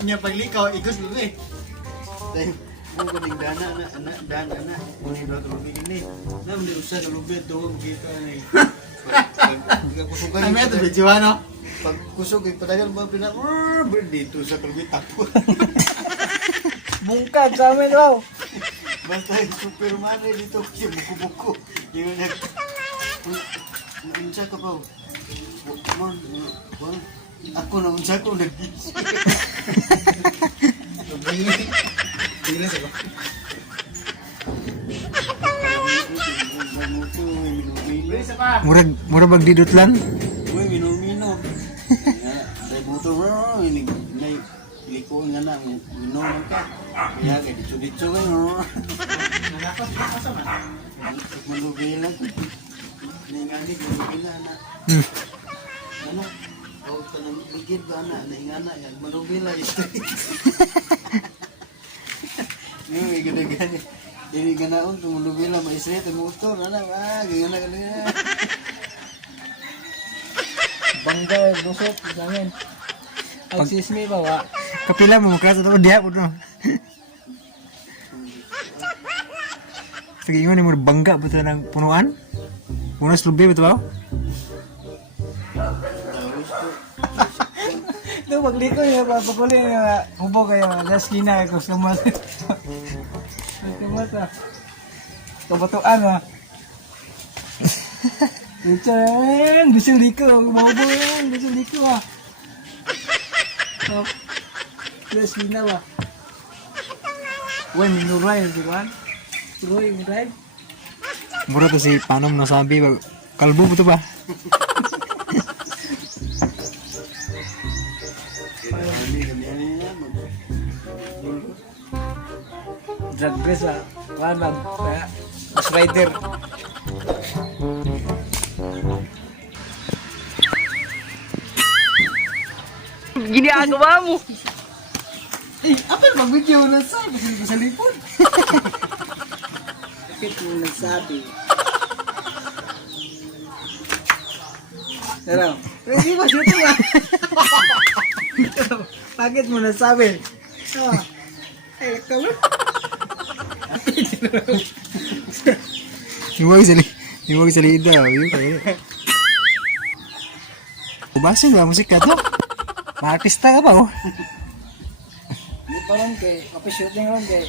Nya paglikaw ikos lubi. Dahil mo kuning dana na muni do lubi ini. Na muni usa ka lubi to kita ni. Pagkusugan. Ay meto bijuano. Pagkusog ipadagan ba pina dito sa lubi tapo. Bungkag sa amin daw. Basta yung Superman dito kasi buku-buku. Yung unsa ka pa. Ako na unsa ko nag-isip. Tingnan sa ba? Murag magdidutlan. Uy, minum-minum. Dahil buto bro, may liko nga na, minum ka. Kaya kaya dito-dito kayo. Nalakas ba ka man? Malubila ko. Naingani, malubila na. Ano? Tawag ka ng bigid ba na? Naingana yan. Malubila ito. Ngayon, may ganda-ganda. Hindi ganaon, tumulubila, maisret, motor, anak, gana. Bangga, busok, ganyan. Ang sismi ba, wa? Kapila mo makasa to dia po no. Sige ingon mo bangga betul ng punuan. Punas lubi betul ba? Ito, pagliko niya, papakuli niya, hubo kayo, last kina, customer. Customer sa. Kabatuan, ha? Luchan, bisa liko, mahubo yan, bisa liko, ha? Last kina ba? Uy, minuray, di ba? Tuloy, minuray. Mura to si Panom nasabi kalbo betul ba? Drag race, ha? Wanag, kaya, bus rider. Ginagawa mo. Eh, apa yung mag-video na sa? Kasi sa lipod. Bakit mo nagsabi? Pero, hindi ba siya ito ba? Bakit mo nagsabi? Eh, ito ba? Iwag sa lida, yun kayo. Basa ba musika to? Artista ka ba oh? Hindi pa rin kay, shooting rin kay.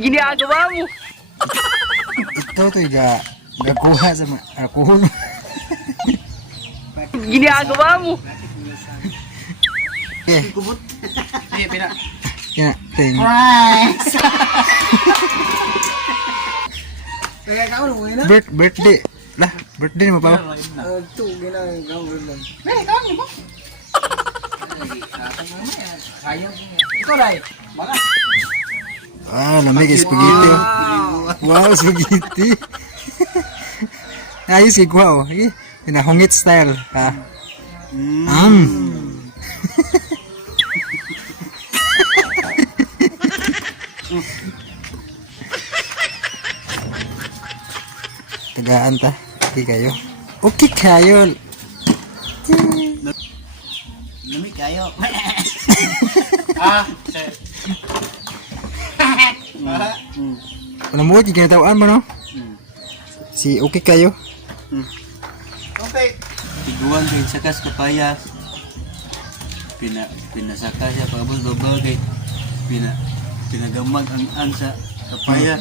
Ginagawa mo. Ito to gakuha sa alcohol. Ginagawa mo. Eh, Kubot. Eh, pina. kaya ting. Rice! Kaya ka mo na? Birthday. Lah, birthday mo pa. Ito, ginagawa lang. Eh, kami mo. Sayang niya. Ikaw, Ray. Baka. Ah, lamig spaghetti. Oh. Wow, spaghetti. Ayos kay kuha oh. Pinahungit style. Ha. Tagaan ta. Okay kayo. Okay kayo. Lamig kayo. Ano mo di kinatawan mo no? Si okay kayo. Okay. Tiguan kay sakas kapaya. Pinasaka siya pagabos babagay. Pinagamag ang ansa kapaya.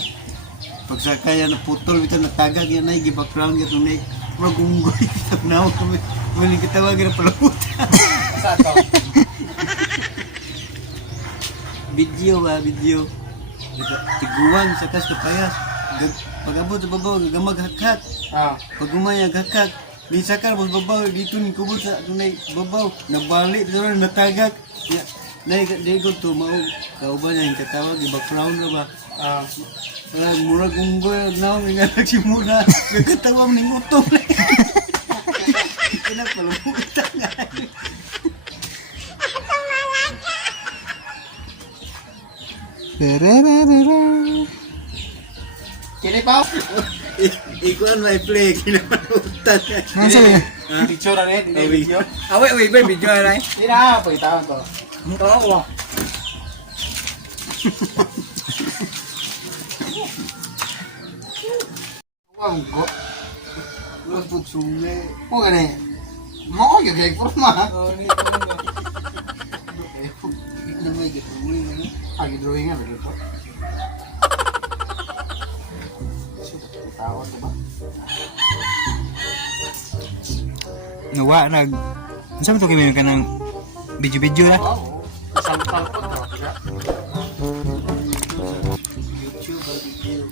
Pagsakaya na putol ito natagag yan ay gi-background ito na magunggoy. Tanaw kami. Muli kitawag na palaputa. Sa to. Video ba, video. Tiguan sakas kapaya. Pagabot sa babaw, gagamag hakak. Pag umayag hakak. Bisa kan bos babaw dito ni kubot sa tunay babaw. Nabalik ito na natagak. Dahil ko ito mau kauban niya yung katawag. I-background na ba? Murag unggoy na may nga nagsimula. Nagkatawag ng utong. Pinapalamuta nga. Kini pa? Ikuan may play. Kinamalutan. Nasa Picture na rin, video. Wait, video na rin. Hindi na, pagkitawan ko. Oo. Wow, ko. Wala po sumle. Kung ano eh. Mo yung gay forma. Oo, ni ko na. Ano may gatuloy na ni? Agi drawing nga lagi po. Tawag ba? Nawa, nag... Saan mo ito gawin ka ng video-video na? Oo. Sampal po to. YouTube at video.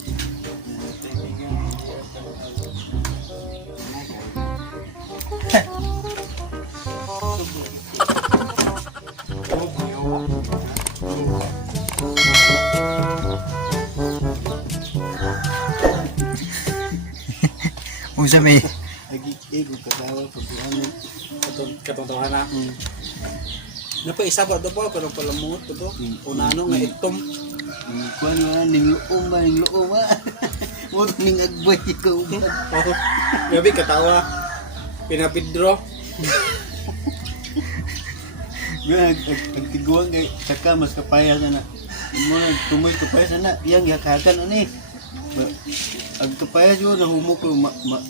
Unsa may... Lagi kung katawa pag ano. Katong na. Napaisa ba ito po? Pero palamot ito. Unano nga itom. Kuan nga ning luom ba ning luom ba. Mo ning agbay ko ba. Oo. Gabi katawa. Pinapidro. Nga ang tiguang kay saka mas kapayas na. Mo na tumoy kapayas na. Yang yakakan ani. Ang kapayas yo nahumok ko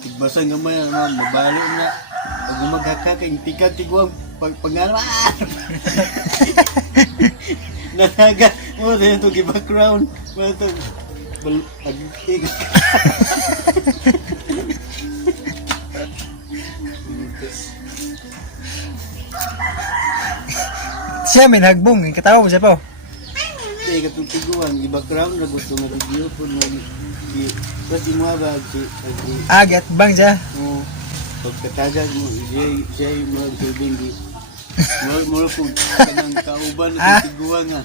tigbasan gamay na mabali na. Pag maghaka kay tika tiguang pagpangalaman. Nanaga mo din to give background. Mo to agig. Siya may nagbong, katawa mo siya po. Kaya katong tiguan, i-background na gusto nga video po na kasi mo ba Agat bang siya. mo pagkatagag mo siya yung mga silbing di mo po kanang kauban na tiguan nga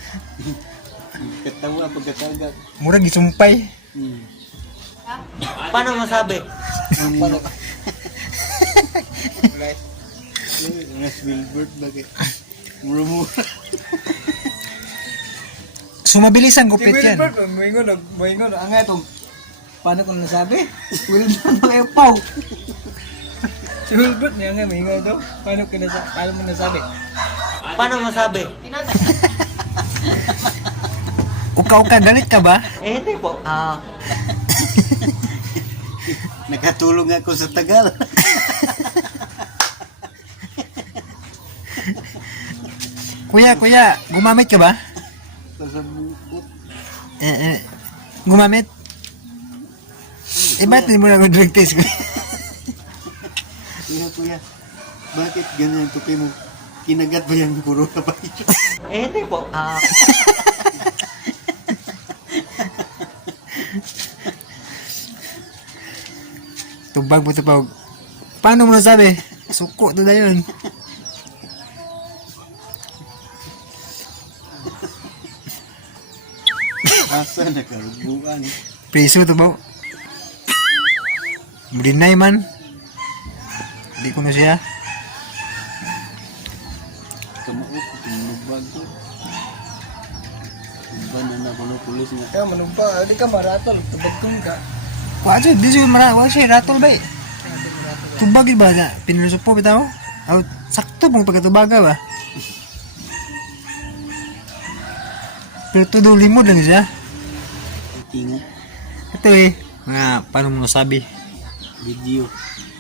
katawa pagkatagag. Murag gisumpay. Paano masabi? Nga Wilbert bagay mura-mura. Sumabilis ang Si gupit yan. Wilbert, moingon. Ang nga itong, paano ko nasabi? Wilbert ba kayo pau? Si Wilbert niya nga, moingon daw. Paano mo nasabi? Paano masabi? Uka-uka, galit ka ba? Eh, hindi po. Nakatulong ako sa Tagal. Kuya, gumamit ka ba? Kasabukot. Gumamit? Ba't hindi mo na ako drug test? Kuya, bakit ganyan ang tupi mo? Kinagat ba yung corona ba yun? Eh, hindi po. Tubag mo tubag. Paano mo nasabi? Suko to na yun. Asa nakarubuan. Preso to ba? Dinay man. Hindi ko na siya. Kamaok, tinubag ko. Tuban na ako ng pulis nga. Kaya manumpa, di ka maratol, tubagkong ka. Wala siya, di siya mara. Wala siya, ratol ba eh. Tubag ba na? Pinulusok po bitaw? Sakto pong pagkatubaga ba? Pero todo limod lang siya. Tingo, Ito eh, mga paano mo nasabi? video.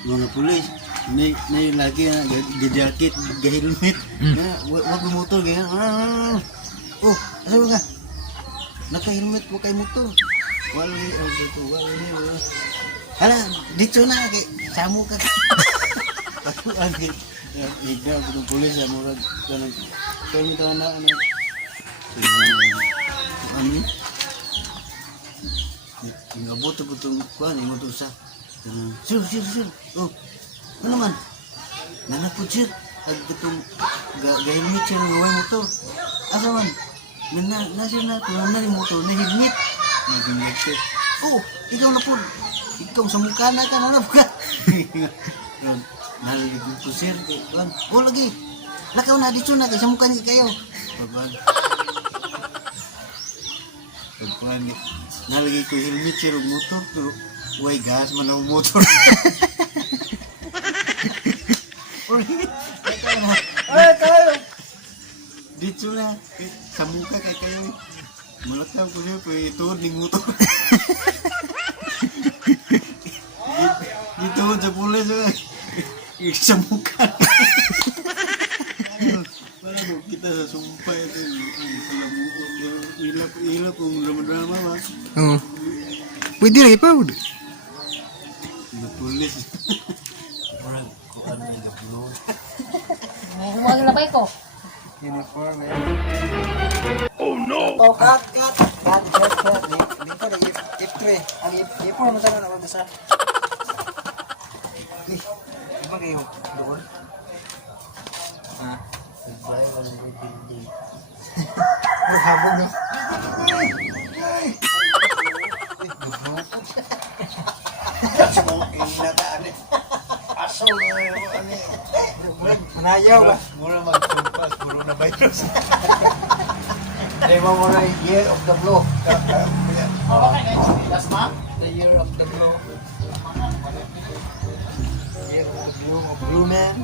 Mga pulis. Nay lagi na gajakit, gahilmet. Wag mo motor ganyan. Oh, ano ka? Naka-helmet mo kay motor. Wala ni dito, wala ni. Hala, dito na kay samo ka. Ako agi. Iga ko ng pulis sa murag kanang kami tanan na ano. Ano? Ingabot ko itong kuhan, imo ito sa sir. Oh, ano man? Nanapod sir. At itong gahilmit siya ng gawin motor. Asa man? Nasir na ito, yung motor, nahilmit. Nahilmit sir. Oh, ikaw na po. Ikaw sa mukha na ka, nanap ka. Naligid ko sir. Oh, lagi. Lakaw na, dito na, sa mukha niya kayo. Pagpuan nalagay ko helmet siya ng motor pero way gas man ang motor. Ay, tayo! Dito diretso na. Sa muka kay kayo. Mulakaw ko siya, pero ituod ng motor. Ituod sa pulis. Sa muka. Para mo kita sa sumpah itu. Ilap kung drama-drama ba. Oo. Pwede lagi pa. Udah. Sa pulis. Orang kuan ni gablo. Huwag labay ko. Uniform eh. Oh no! Oh, cut. Dito na F3. Ang F4 mo tayo na mabasa. Iba kayo doon? Maghabog no? Manayaw ba? Mura magtumpas, coronavirus. Di ba mo na year of the blow? Last month? The year of the blow. Year of the blow of blue man.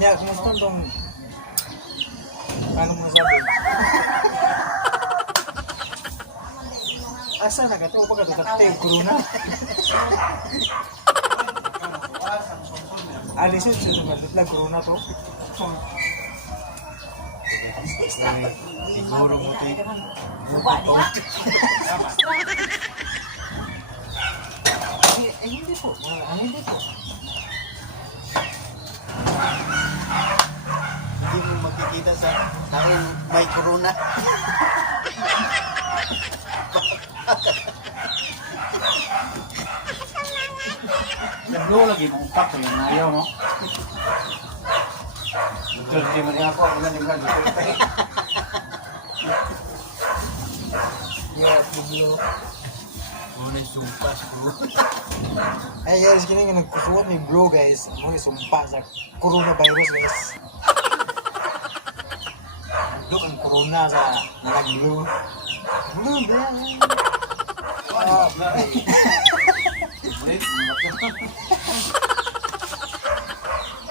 Ya, kumusta tong ano mo sabi? Asa na ka to pag katatay corona? Alisun sa sumalit lang corona to. Siguro mo tayo. Hindi po. Hindi po. Hindi mo makikita sa taong may corona. Naglo lagi mong utak ko yung ayaw, no? Betul, di man ako, wala din lang dito. Year of the blow. Muna sumpas ko. Ay guys, kini nga nagkusuot ni bro guys. Mo sumpa sa coronavirus guys. Duk ang corona sa naglo. Blue bro. Ah,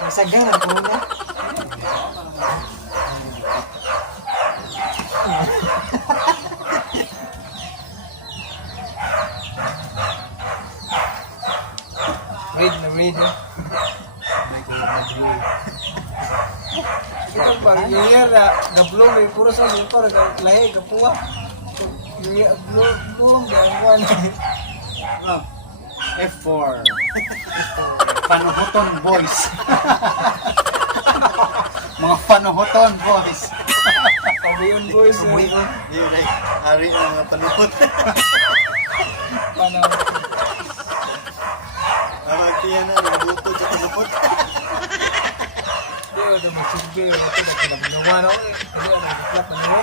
ang sagang ang corona. Read. Ito ba, year na blow may puro sa motor, lahi, kapuwa. Blow, gawin. F4. Panuhoton boys. Mga panuhoton boys. Pabiyon boys. Yun ay, hari ng mga palipot. Paano? Namagtiyan na, nagbuto sa palipot. Hindi, ito magsigil. Ito, nagkalaminawa na ako eh. Hindi, nagkaklap na nyo.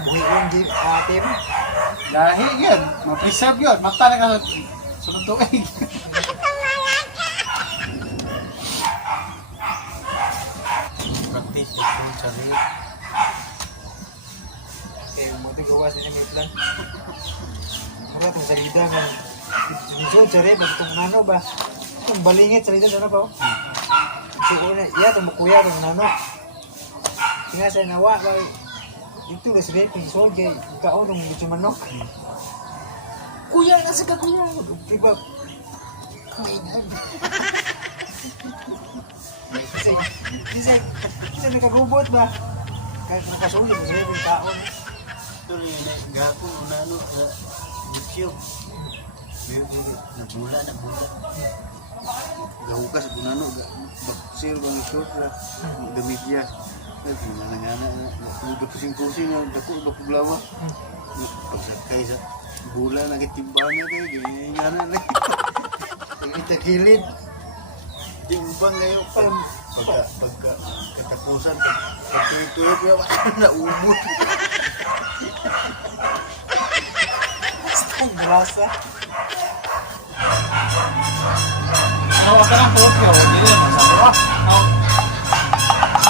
Buhay yung game, atim. Lahi yun. Ma-preserve yun. Mata na ka sunod tuig. Practice dito sa rin. Eh, mo ito gawas din may plan. Wala itong salida nga. Sinisod sa rin, itong ano ba? Itong balingit, salida sa ano ba? Siguro na, iya, itong mukuya, itong ano. Sinasay nawa, ba? Ito na sila, pingsod, kaya ikaw itong medyo manok. Kuya, nasa ka kuya? Diba? Mainan. Kasi nakagubot ba? Kahit nakasulit, hindi yung tao. Ito rin yun, gapon, unano, sa YouTube. Nabula. Gahukas, unano, baksir, bang short ra, gamidya. Nanangana, pusing-pusing, dako lawa. Pagsakay sa bula, nagitimbangnya kayo, ganyan nga na lang. Itakilid. Timbang ngayon pa. Pagka katapusan, pagka-tuyok na naumot. Ang grasa. Ano ka lang po? Hindi yan. Masawa.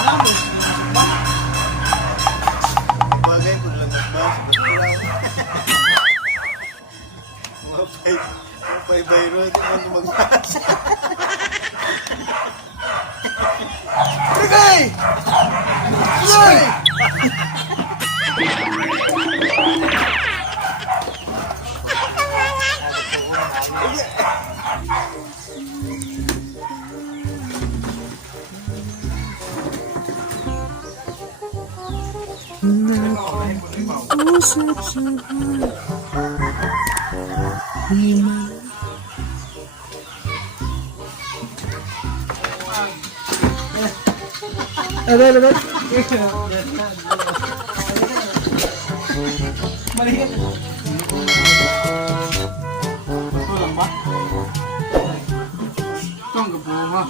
Alam mo. Bagay ko lang nagbas, mga pay bayro ito man magbas. Uy! Uy! Kulang ba? Ito ang gabuha.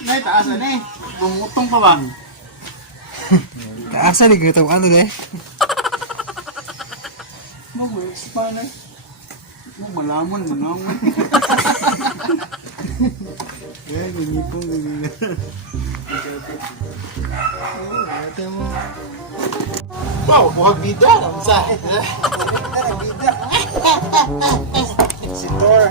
Nay, taasan eh. Bumutong pa ba? Kaasa ni gitu ano deh. Mag-expand eh. Malaman mo naman. Eh, gunipong ganyan. Wow, buhag bida. Ang sahit eh. Si Thor.